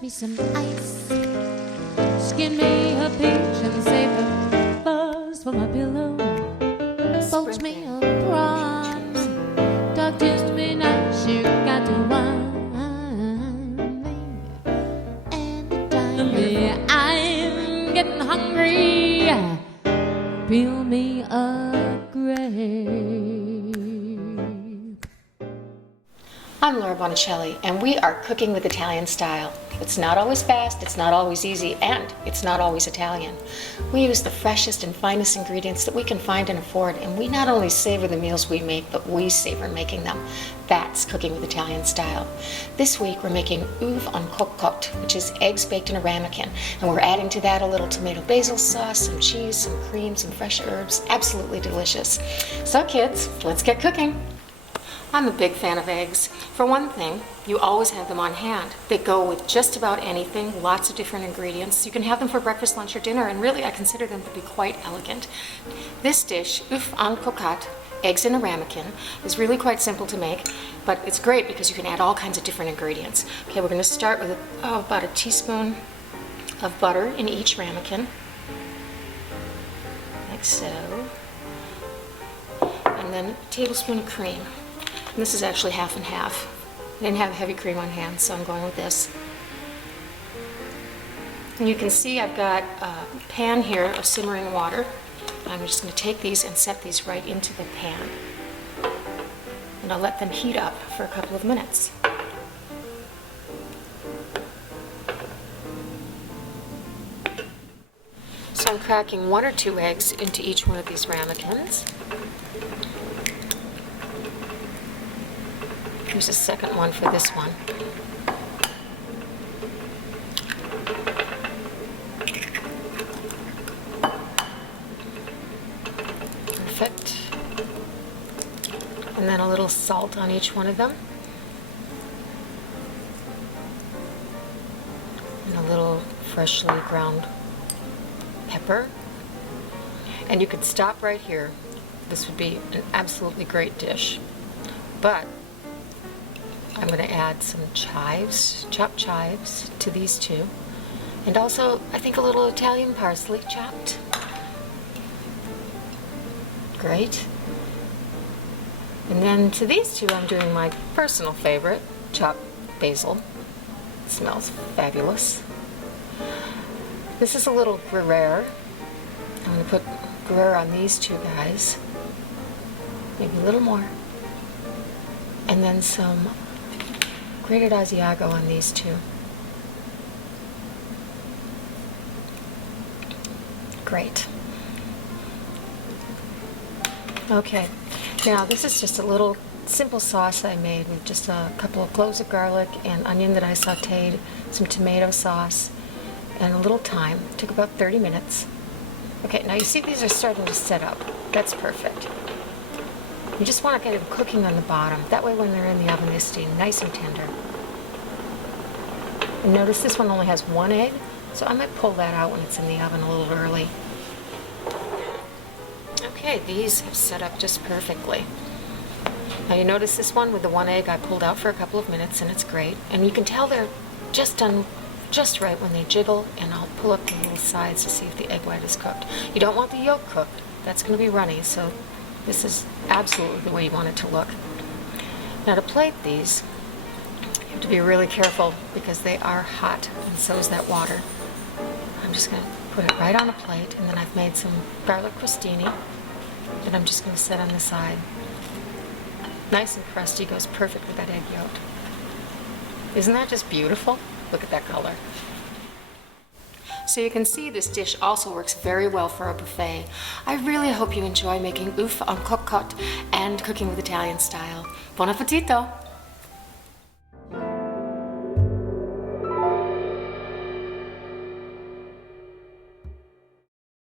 me some ice. Skin me a peach and save the fuzz for my pillow. Poach me a prawns, talk to me nice, you got to wine me. Anytime I'm getting hungry, peel me a grape. I'm Laura Bonicelli, and we are cooking with Italian style. It's not always fast, it's not always easy, and it's not always Italian. We use the freshest and finest ingredients that we can find and afford, and we not only savor the meals we make, but we savor making them. That's cooking with Italian style. This week we're making Oeufs en Cocotte, which is eggs baked in a ramekin, and we're adding to that a little tomato basil sauce, some cheese, some cream, some fresh herbs. Absolutely delicious. So kids, let's get cooking. I'm a big fan of eggs. For one thing, you always have them on hand. They go with just about anything, lots of different ingredients. You can have them for breakfast, lunch, or dinner, and really I consider them to be quite elegant. This dish, Oeufs en Cocotte, eggs in a ramekin, is really quite simple to make, but it's great because you can add all kinds of different ingredients. Okay, we're going to start with about a teaspoon of butter in each ramekin, like so, and then a tablespoon of cream. And this is actually half and half. I didn't have heavy cream on hand, so I'm going with this. And you can see I've got a pan here of simmering water. I'm just going to take these and set these right into the pan. And I'll let them heat up for a couple of minutes. So I'm cracking 1 or 2 eggs into each one of these ramekins. Here's a second one for this one. Perfect. And then a little salt on each one of them. And a little freshly ground pepper. And you could stop right here. This would be an absolutely great dish. But I'm going to add some chives, chopped chives, to these two. And also, I think a little Italian parsley chopped. Great. And then to these two, I'm doing my personal favorite, chopped basil. It smells fabulous. This is a little Gruyere. I'm going to put Gruyere on these two guys. Maybe a little more. And then some grated Asiago on these two. Great. Okay, now this is just a little simple sauce I made with just a couple of cloves of garlic and onion that I sauteed, some tomato sauce, and a little thyme. It took about 30 minutes. Okay, now you see these are starting to set up. That's perfect. You just want to get them cooking on the bottom. That way when they're in the oven they stay nice and tender. And notice this one only has 1 egg, so I might pull that out when it's in the oven a little early. Okay, these have set up just perfectly. Now you notice this one with the 1 egg I pulled out for a couple of minutes, and it's great. And you can tell they're just done just right when they jiggle, and I'll pull up the little sides to see if the egg white is cooked. You don't want the yolk cooked. That's going to be runny, so this is absolutely the way you want it to look. Now to plate these, you have to be really careful because they are hot, and so is that water. I'm just going to put it right on a plate, and then I've made some garlic crostini that I'm just going to set on the side. Nice and crusty, goes perfect with that egg yolk. Isn't that just beautiful? Look at that color. So you can see this dish also works very well for a buffet. I really hope you enjoy making Oeufs en Cocotte and cooking with Italian style. Buon appetito!